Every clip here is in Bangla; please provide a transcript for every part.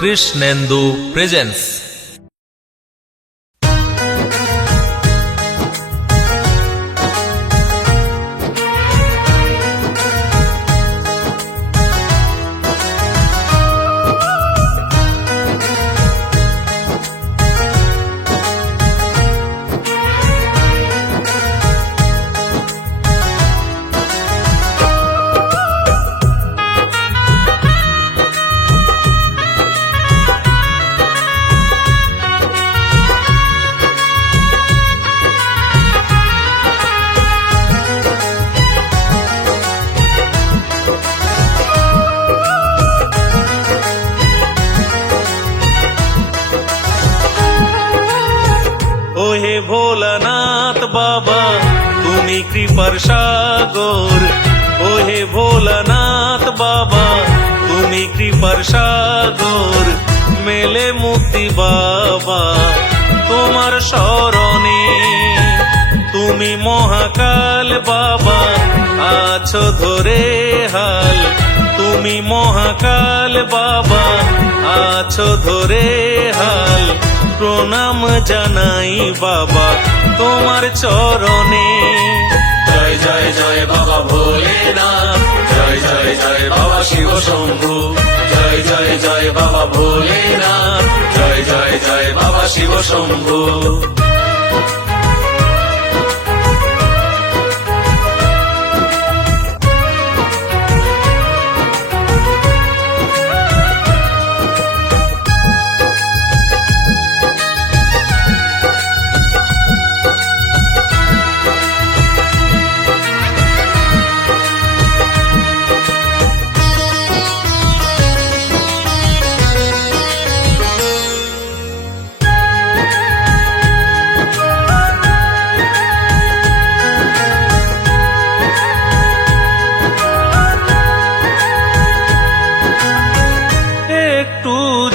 কৃষ্ণেন্দু প্রেজেন্স। ওহে ভোলানাথ বাবা তুমি কৃপার সাগর, ওহে ভোলানাথ বাবা তুমি কৃপার সাগর, মেলে মুক্তি বাবা তোমার শরণে। তুমি মহাকাল বাবা আছো ধরে হাল, তুমি মহাকাল বাবা আছো ধরে হাল, প্রণাম জানাই বাবা তোমার চরণে। জয় জয় জয় বাবা ভোলেনাথ, জয় জয় জয় বাবা শিব শম্ভু, জয় জয় জয় বাবা ভোলেনাথ, জয় জয় জয় বাবা শিব শম্ভু।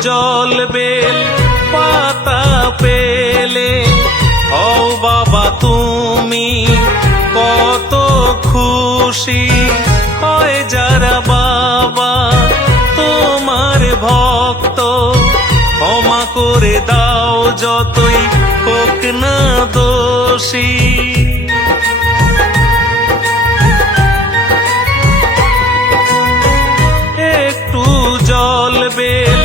জল বেল পাতা পেলে হও বাবা তুমি কত খুশি, হয় যারা বাবা তোমার ভক্ত, ক্ষমা করে দাও যতই হোক না দোষী। একটু জল বেল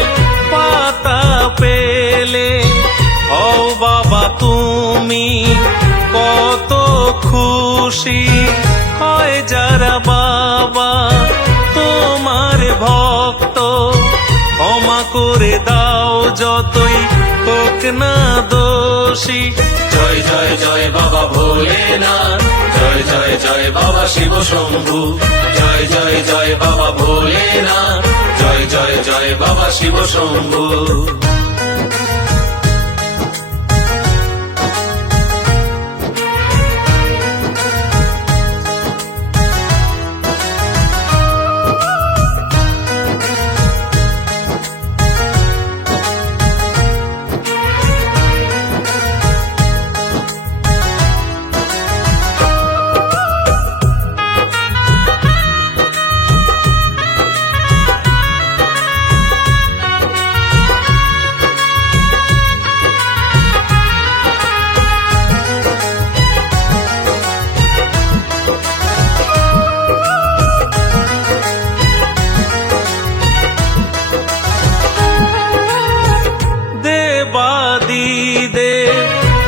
পাতা পেলে হও বাবা তুমি কত খুশি, হয় যারা বাবা তোমার ভক্ত, ক্ষমা করে দাও যতই হোক না দোষী। জয় জয় জয় বাবা ভোলেনাথ, জয় জয় জয় বাবা শিব শম্ভু, জয় জয় জয় বাবা ভোলেনাথ, জয় জয় জয় বাবা শিব শম্ভু।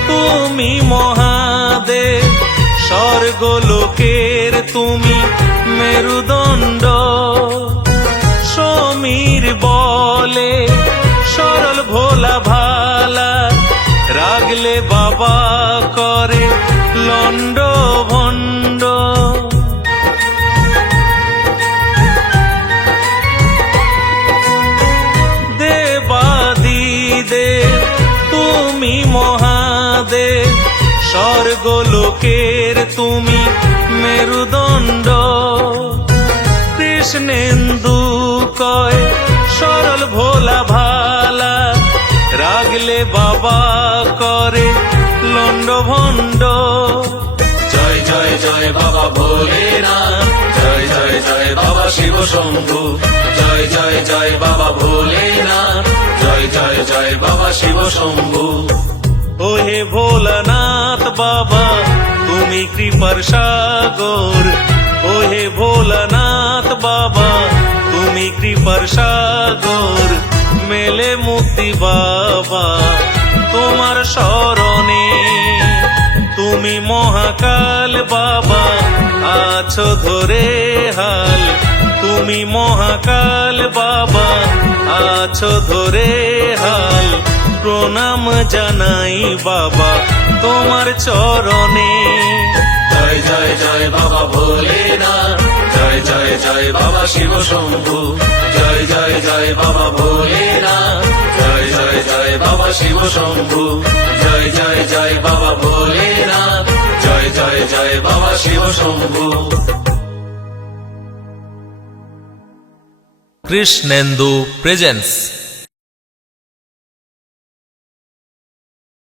তুমি মহাদেব স্বর্গলোকের তুমি মেরুদণ্ড, সমীর বলে সরল ভোলা ভালা, রাগলে বাবা করে লন্ড ভণ্ড। দেবাদিদেব তুমি মহাদেব স্বর্গলোকের তুমি মেরুদণ্ড, কৃষ্ণেন্দু কয় সরল ভোলা ভালা, রাগলে বাবা করে লন্ড ভণ্ড। জয় জয় জয় বাবা ভোলেনাথ, জয় জয় জয় বাবা শিব শম্ভু, জয় জয় জয় বাবা ভোলেনাথ, জয় জয় বাবা শিব শম্ভু ওহে ভোলানাথ বাবা তুমি কৃপার সাগর ওহে ভোলানাথ বাবা তুমি কৃপার সাগর মেলে মুক্তি বাবা তোমার শরণে তুমি মহাকাল বাবা আছো ধরে হাল তুমি মহাকাল বাবা আছো ধরে হাল প্রণাম জানাই বাবা তোমার চরণে জয় জয় জয় বাবা ভোলেনাথ জয় জয় জয় বাবা শিব শম্ভু জয় জয় জয় বাবা ভোলেনাথ জয় জয় জয় বাবা শিব শম্ভু জয় জয় জয় বাবা ভোলেনাথ জয় জয় জয় বাবা শিব শম্ভু কৃষ্ণেন্দু প্রেজেন্স।